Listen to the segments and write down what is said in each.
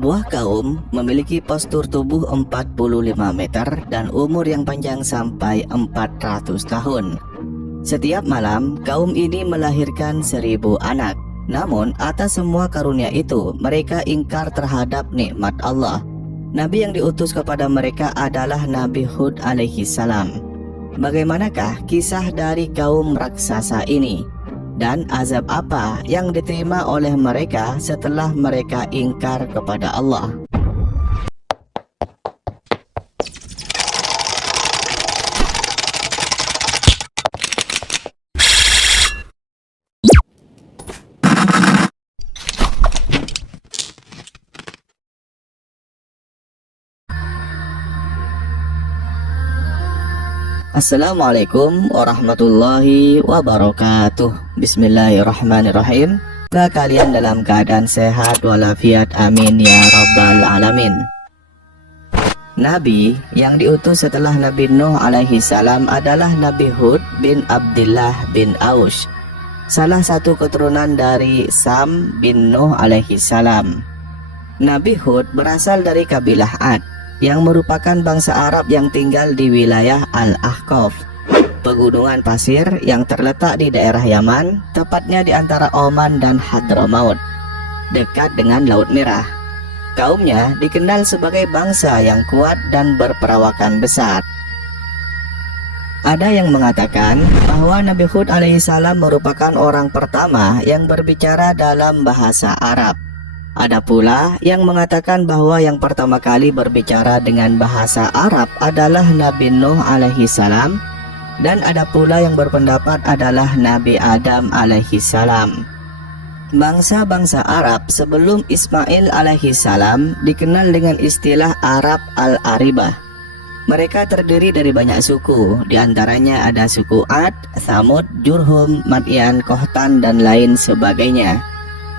Sebuah kaum memiliki postur tubuh 45 meter dan umur yang panjang sampai 400 tahun. Setiap malam, kaum ini melahirkan 1000 anak. Namun, atas semua karunia itu, mereka ingkar terhadap nikmat Allah. Nabi yang diutus kepada mereka adalah Nabi Hud alaihi salam. Bagaimanakah kisah dari kaum raksasa ini? Dan azab apa yang diterima oleh mereka setelah mereka ingkar kepada Allah? Assalamualaikum warahmatullahi wabarakatuh. Bismillahirrahmanirrahim. Semoga kalian dalam keadaan sehat walafiat, amin ya rabbal alamin. Nabi yang diutus setelah Nabi Nuh alaihi salam adalah Nabi Hud bin Abdullah bin Aus, salah satu keturunan dari Sam bin Nuh alaihi salam. Nabi Hud berasal dari kabilah Ad, yang merupakan bangsa Arab yang tinggal di wilayah Al-Ahqaf, pegunungan pasir yang terletak di daerah Yaman, tepatnya di antara Oman dan Hadramaut, dekat dengan Laut Merah. Kaumnya dikenal sebagai bangsa yang kuat dan berperawakan besar. Ada yang mengatakan bahwa Nabi Hud alaihissalam merupakan orang pertama yang berbicara dalam bahasa Arab. Ada pula yang mengatakan bahwa yang pertama kali berbicara dengan bahasa Arab adalah Nabi Nuh alaihi salam, dan ada pula yang berpendapat adalah Nabi Adam alaihi salam. Bangsa-bangsa Arab sebelum Ismail alaihi salam dikenal dengan istilah Arab Al-Aribah. Mereka terdiri dari banyak suku, diantaranya ada suku Ad, Thamud, Jurhum, Madyan, Kohtan, dan lain sebagainya.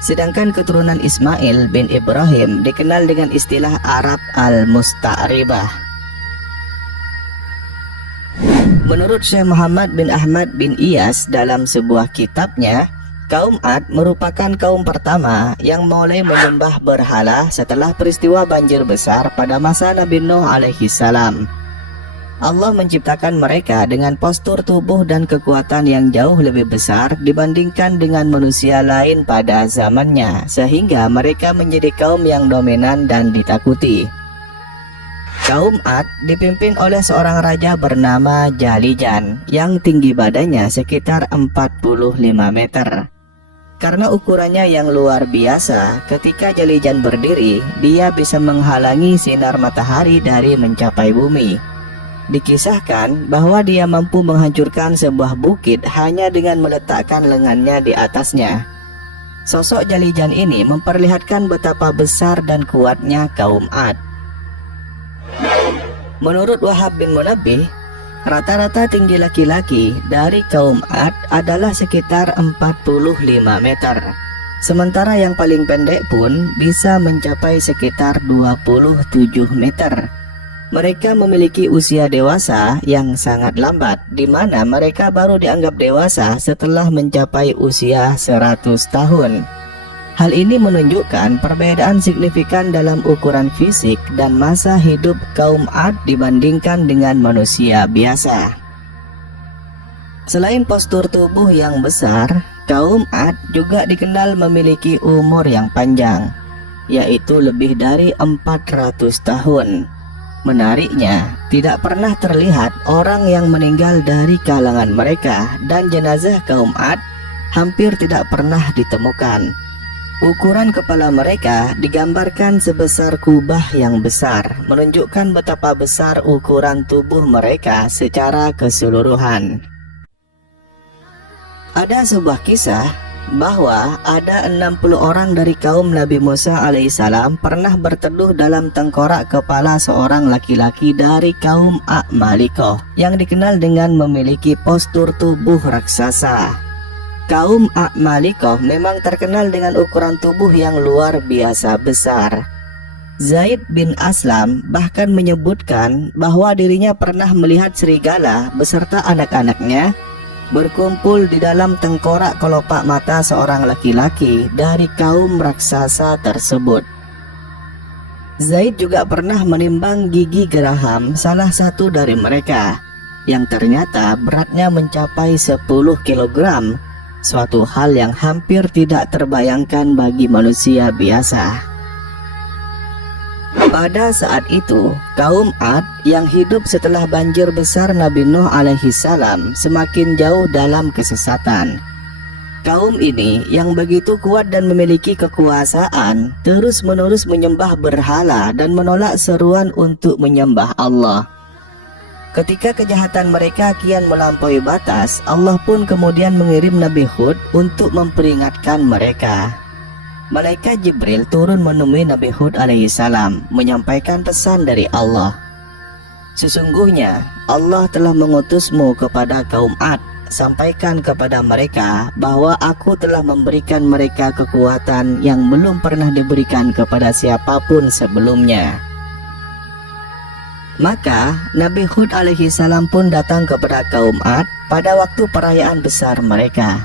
Sedangkan keturunan Ismail bin Ibrahim dikenal dengan istilah Arab Al-Musta'ribah. Menurut Syekh Muhammad bin Ahmad bin Iyas dalam sebuah kitabnya, kaum Ad merupakan kaum pertama yang mulai menyembah berhala setelah peristiwa banjir besar pada masa Nabi Nuh alaihi salam. Allah menciptakan mereka dengan postur tubuh dan kekuatan yang jauh lebih besar dibandingkan dengan manusia lain pada zamannya, sehingga mereka menjadi kaum yang dominan dan ditakuti. Kaum Ad dipimpin oleh seorang raja bernama Jalijan yang tinggi badannya sekitar 45 meter. Karena ukurannya yang luar biasa, ketika Jalijan berdiri, dia bisa menghalangi sinar matahari dari mencapai bumi. Dikisahkan bahwa dia mampu menghancurkan sebuah bukit hanya dengan meletakkan lengannya di atasnya. Sosok Jalijan ini memperlihatkan betapa besar dan kuatnya kaum Ad. Menurut Wahab bin Munabbih, rata-rata tinggi laki-laki dari kaum Ad adalah sekitar 45 meter. Sementara yang paling pendek pun bisa mencapai sekitar 27 meter. Mereka memiliki usia dewasa yang sangat lambat, di mana mereka baru dianggap dewasa setelah mencapai usia 100 tahun. Hal ini menunjukkan perbedaan signifikan dalam ukuran fisik dan masa hidup kaum Ad dibandingkan dengan manusia biasa. Selain postur tubuh yang besar, kaum Ad juga dikenal memiliki umur yang panjang, yaitu lebih dari 400 tahun. Menariknya, tidak pernah terlihat orang yang meninggal dari kalangan mereka, dan jenazah kaum Ad hampir tidak pernah ditemukan. Ukuran kepala mereka digambarkan sebesar kubah yang besar, menunjukkan betapa besar ukuran tubuh mereka secara keseluruhan. Ada sebuah kisah bahwa ada 60 orang dari kaum Nabi Musa alaihissalam pernah berteduh dalam tengkorak kepala seorang laki-laki dari kaum A'malikoh yang dikenal dengan memiliki postur tubuh raksasa. Kaum A'malikoh memang terkenal dengan ukuran tubuh yang luar biasa besar. Zaid bin Aslam bahkan menyebutkan bahwa dirinya pernah melihat serigala beserta anak-anaknya berkumpul di dalam tengkorak kelopak mata seorang laki-laki dari kaum raksasa tersebut. Zaid juga pernah menimbang gigi geraham salah satu dari mereka, yang ternyata beratnya mencapai 10 kilogram, suatu hal yang hampir tidak terbayangkan bagi manusia biasa. Pada saat itu, kaum Ad yang hidup setelah banjir besar Nabi Nuh alaihi salam semakin jauh dalam kesesatan. Kaum ini yang begitu kuat dan memiliki kekuasaan terus-menerus menyembah berhala dan menolak seruan untuk menyembah Allah. Ketika kejahatan mereka kian melampaui batas, Allah pun kemudian mengirim Nabi Hud untuk memperingatkan mereka. Malaikat Jibril turun menemui Nabi Hud alaihissalam, menyampaikan pesan dari Allah. Sesungguhnya Allah telah mengutusmu kepada kaum Ad. Sampaikan kepada mereka bahwa aku telah memberikan mereka kekuatan yang belum pernah diberikan kepada siapapun sebelumnya. Maka Nabi Hud alaihissalam pun datang kepada kaum Ad pada waktu perayaan besar mereka.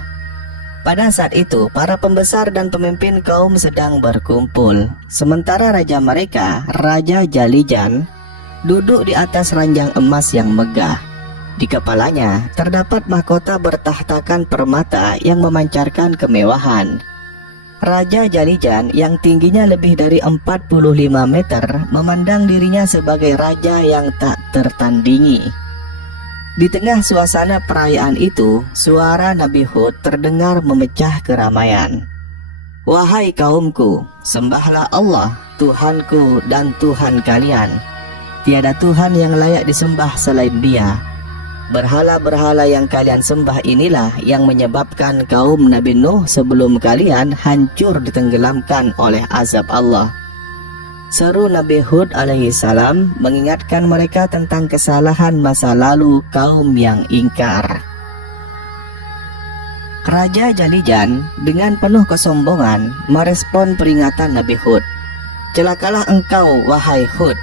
Pada saat itu, para pembesar dan pemimpin kaum sedang berkumpul. Sementara raja mereka, Raja Jalijan, duduk di atas ranjang emas yang megah. Di kepalanya terdapat mahkota bertahtakan permata yang memancarkan kemewahan. Raja Jalijan yang tingginya lebih dari 45 meter memandang dirinya sebagai raja yang tak tertandingi. Di tengah suasana perayaan itu, suara Nabi Hud terdengar memecah keramaian. Wahai kaumku, sembahlah Allah, Tuhanku dan Tuhan kalian. Tiada Tuhan yang layak disembah selain Dia. Berhala-berhala yang kalian sembah inilah yang menyebabkan kaum Nabi Nuh sebelum kalian hancur ditenggelamkan oleh azab Allah. Seru Nabi Hud alaihissalam mengingatkan mereka tentang kesalahan masa lalu kaum yang ingkar. Raja Jalijan dengan penuh kesombongan merespon peringatan Nabi Hud. Celakalah engkau, wahai Hud.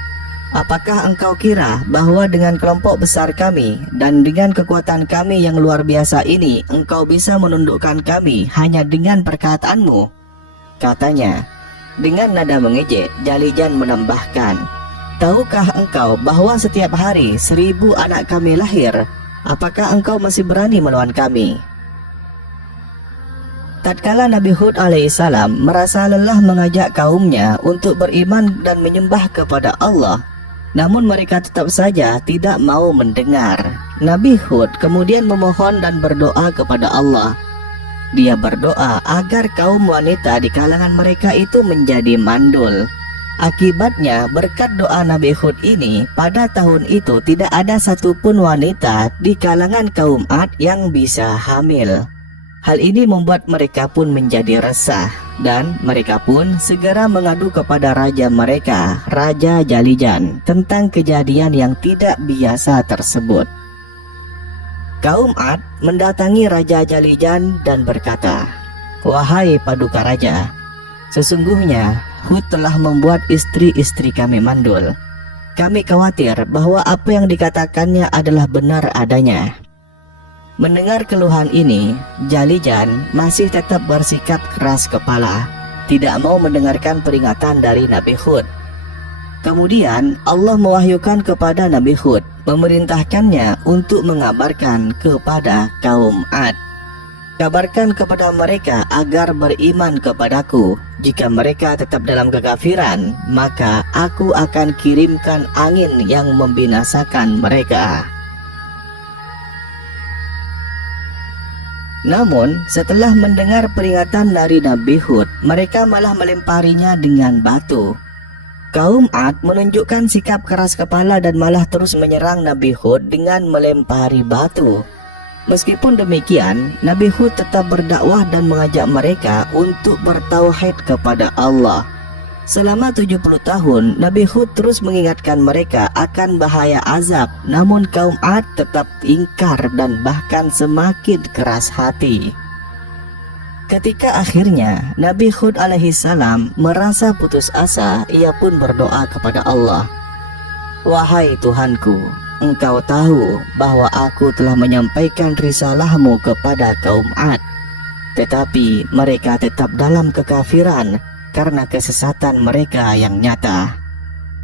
Apakah engkau kira bahwa dengan kelompok besar kami dan dengan kekuatan kami yang luar biasa ini, engkau bisa menundukkan kami hanya dengan perkataanmu? Katanya. Dengan nada mengejek, Jalijan menambahkan, tahukah engkau bahwa setiap hari 1000 anak kami lahir? Apakah engkau masih berani melawan kami? Tatkala Nabi Hud alaihissalam merasa lelah mengajak kaumnya untuk beriman dan menyembah kepada Allah, namun mereka tetap saja tidak mau mendengar. Nabi Hud kemudian memohon dan berdoa kepada Allah. Dia berdoa agar kaum wanita di kalangan mereka itu menjadi mandul. Akibatnya berkat doa Nabi Hud ini, pada tahun itu tidak ada satupun wanita di kalangan kaum Ad yang bisa hamil. Hal ini membuat mereka pun menjadi resah, dan mereka pun segera mengadu kepada raja mereka, Raja Jalijan, tentang kejadian yang tidak biasa tersebut. Kaum Ad mendatangi Raja Jalijan dan berkata, wahai paduka raja, sesungguhnya Hud telah membuat istri-istri kami mandul. Kami khawatir bahwa apa yang dikatakannya adalah benar adanya. Mendengar keluhan ini, Jalijan masih tetap bersikap keras kepala, tidak mau mendengarkan peringatan dari Nabi Hud. Kemudian Allah mewahyukan kepada Nabi Hud, memerintahkannya untuk mengabarkan kepada kaum Ad. Kabarkan kepada mereka agar beriman kepadaku. Jika mereka tetap dalam kekafiran, maka aku akan kirimkan angin yang membinasakan mereka. Namun, setelah mendengar peringatan dari Nabi Hud, mereka malah melemparinya dengan batu. Kaum Ad menunjukkan sikap keras kepala dan malah terus menyerang Nabi Hud dengan melempari batu. Meskipun demikian, Nabi Hud tetap berdakwah dan mengajak mereka untuk bertauhid kepada Allah. Selama 70 tahun, Nabi Hud terus mengingatkan mereka akan bahaya azab, namun kaum Ad tetap ingkar dan bahkan semakin keras hati. Ketika akhirnya Nabi Hud alaihissalam merasa putus asa, ia pun berdoa kepada Allah. Wahai Tuhanku, Engkau tahu bahwa aku telah menyampaikan risalahmu kepada kaum Ad, tetapi mereka tetap dalam kekafiran karena kesesatan mereka yang nyata.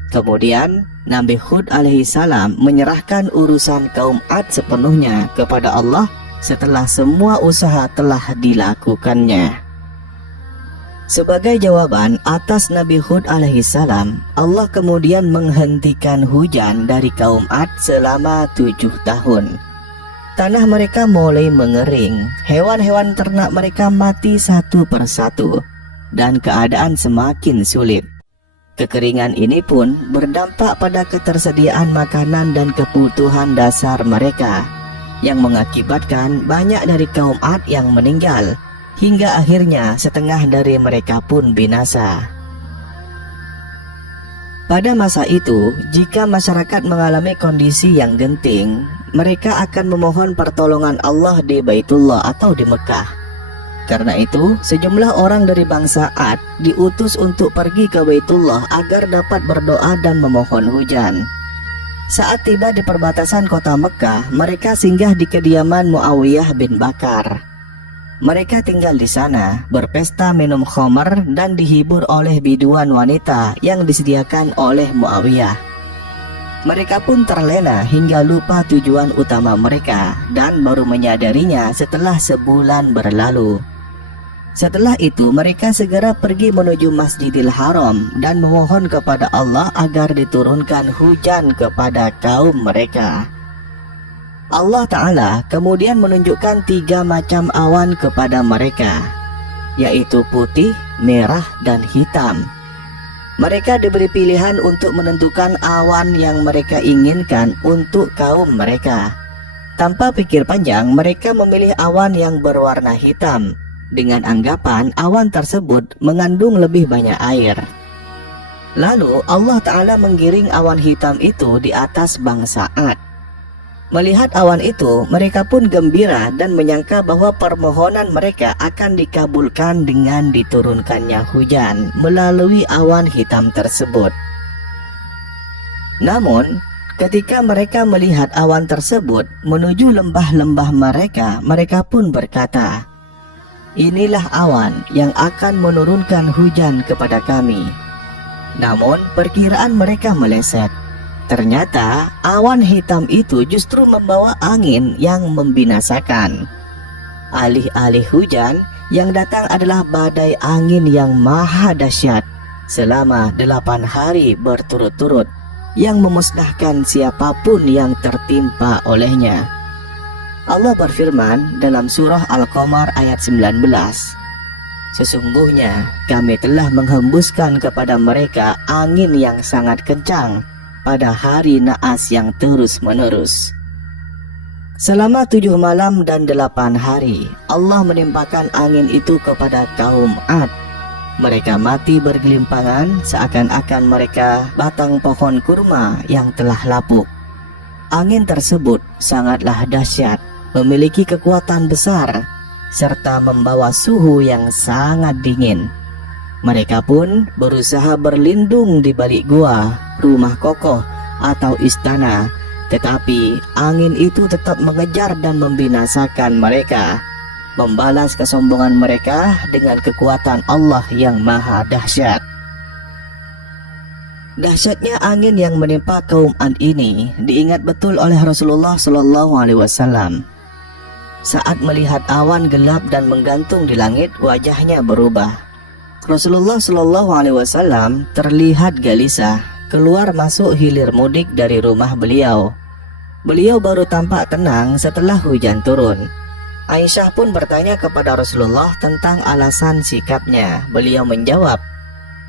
Kemudian Nabi Hud alaihi salam menyerahkan urusan kaum Ad sepenuhnya kepada Allah setelah semua usaha telah dilakukannya. Sebagai jawaban atas Nabi Hud alaihi salam, Allah kemudian menghentikan hujan dari kaum Ad selama 7 tahun. Tanah mereka mulai mengering, hewan-hewan ternak mereka mati satu persatu, dan keadaan semakin sulit. Kekeringan ini pun berdampak pada ketersediaan makanan dan kebutuhan dasar mereka, yang mengakibatkan banyak dari kaum Ad yang meninggal, hingga akhirnya setengah dari mereka pun binasa. Pada masa itu, jika masyarakat mengalami kondisi yang genting, mereka akan memohon pertolongan Allah di Baitullah atau di Mekah. Karena itu, sejumlah orang dari bangsa Ad diutus untuk pergi ke Baitullah agar dapat berdoa dan memohon hujan. Saat tiba di perbatasan kota Mekah, mereka singgah di kediaman Muawiyah bin Bakar. Mereka tinggal di sana, berpesta minum khamar dan dihibur oleh biduan wanita yang disediakan oleh Muawiyah. Mereka pun terlena hingga lupa tujuan utama mereka dan baru menyadarinya setelah sebulan berlalu. Setelah itu mereka segera pergi menuju Masjidil Haram dan memohon kepada Allah agar diturunkan hujan kepada kaum mereka. Allah Ta'ala kemudian menunjukkan 3 macam awan kepada mereka, yaitu putih, merah, dan hitam. Mereka diberi pilihan untuk menentukan awan yang mereka inginkan untuk kaum mereka. Tanpa pikir panjang, mereka memilih awan yang berwarna hitam, dengan anggapan awan tersebut mengandung lebih banyak air. Lalu Allah Ta'ala menggiring awan hitam itu di atas bangsa Ad. Melihat awan itu, mereka pun gembira dan menyangka bahwa permohonan mereka akan dikabulkan dengan diturunkannya hujan melalui awan hitam tersebut. Namun, ketika mereka melihat awan tersebut menuju lembah-lembah mereka, mereka pun berkata, "Inilah awan yang akan menurunkan hujan kepada kami." Namun, perkiraan mereka meleset. Ternyata awan hitam itu justru membawa angin yang membinasakan. Alih-alih hujan, yang datang adalah badai angin yang maha dahsyat selama 8 hari berturut-turut, yang memusnahkan siapapun yang tertimpa olehnya. Allah berfirman dalam surah Al-Qamar ayat 19, "Sesungguhnya kami telah menghembuskan kepada mereka angin yang sangat kencang pada hari naas yang terus-menerus." Selama 7 malam dan 8 hari, Allah menimpakan angin itu kepada kaum Ad. Mereka mati bergelimpangan seakan-akan mereka batang pohon kurma yang telah lapuk. Angin tersebut sangatlah dahsyat, memiliki kekuatan besar, serta membawa suhu yang sangat dingin. Mereka pun berusaha berlindung di balik gua, rumah kokoh, atau istana, tetapi angin itu tetap mengejar dan membinasakan mereka, membalas kesombongan mereka dengan kekuatan Allah yang maha dahsyat. Dahsyatnya angin yang menimpa kaum Ad ini diingat betul oleh Rasulullah SAW. Saat melihat awan gelap dan menggantung di langit, wajahnya berubah. Rasulullah SAW terlihat gelisah, keluar masuk hilir mudik dari rumah beliau. Beliau baru tampak tenang setelah hujan turun. Aisyah pun bertanya kepada Rasulullah tentang alasan sikapnya. Beliau menjawab,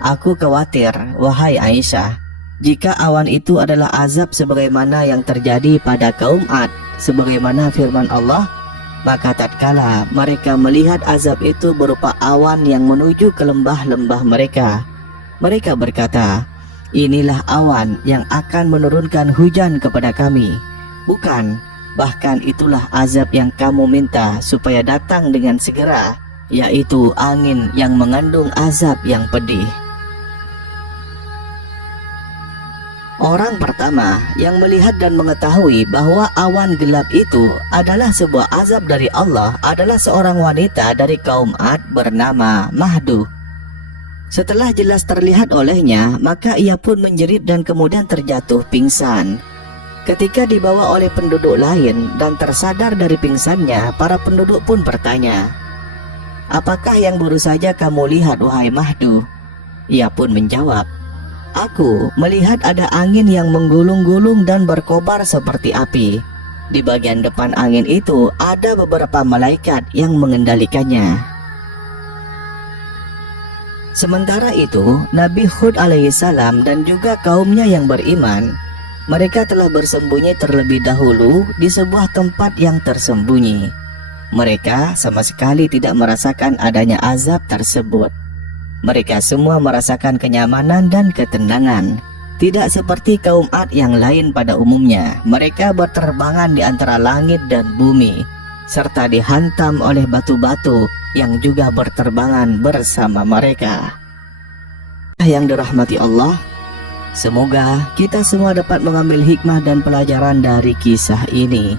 "Aku khawatir, wahai Aisyah, jika awan itu adalah azab sebagaimana yang terjadi pada kaum Ad, sebagaimana firman Allah, maka tatkala mereka melihat azab itu berupa awan yang menuju ke lembah-lembah mereka, mereka berkata, 'Inilah awan yang akan menurunkan hujan kepada kami.' Bukan, bahkan itulah azab yang kamu minta supaya datang dengan segera, yaitu angin yang mengandung azab yang pedih." Orang pertama yang melihat dan mengetahui bahwa awan gelap itu adalah sebuah azab dari Allah adalah seorang wanita dari kaum Ad bernama Mahduh. Setelah jelas terlihat olehnya, maka ia pun menjerit dan kemudian terjatuh pingsan. Ketika dibawa oleh penduduk lain dan tersadar dari pingsannya, para penduduk pun bertanya, "Apakah yang baru saja kamu lihat, wahai Mahdu?" Ia pun menjawab, "Aku melihat ada angin yang menggulung-gulung dan berkobar seperti api. Di bagian depan angin itu ada beberapa malaikat yang mengendalikannya." Sementara itu, Nabi Hud alaihissalam dan juga kaumnya yang beriman, mereka telah bersembunyi terlebih dahulu di sebuah tempat yang tersembunyi. Mereka sama sekali tidak merasakan adanya azab tersebut. Mereka semua merasakan kenyamanan dan ketenangan. Tidak seperti kaum Ad yang lain pada umumnya, mereka berterbangan di antara langit dan bumi, serta dihantam oleh batu-batu yang juga berterbangan bersama mereka. Yang dirahmati Allah, semoga kita semua dapat mengambil hikmah dan pelajaran dari kisah ini.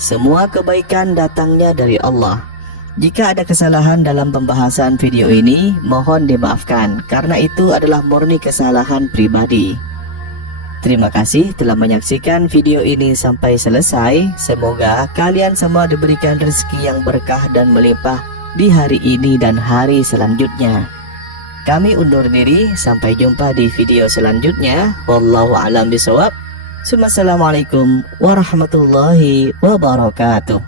Semua kebaikan datangnya dari Allah. Jika ada kesalahan dalam pembahasan video ini, mohon dimaafkan karena itu adalah murni kesalahan pribadi. Terima kasih telah menyaksikan video ini sampai selesai. Semoga kalian semua diberikan rezeki yang berkah dan melimpah di hari ini dan hari selanjutnya. Kami undur diri, sampai jumpa di video selanjutnya. Wallahu a'lam bishawab. Assalamualaikum warahmatullahi wabarakatuh.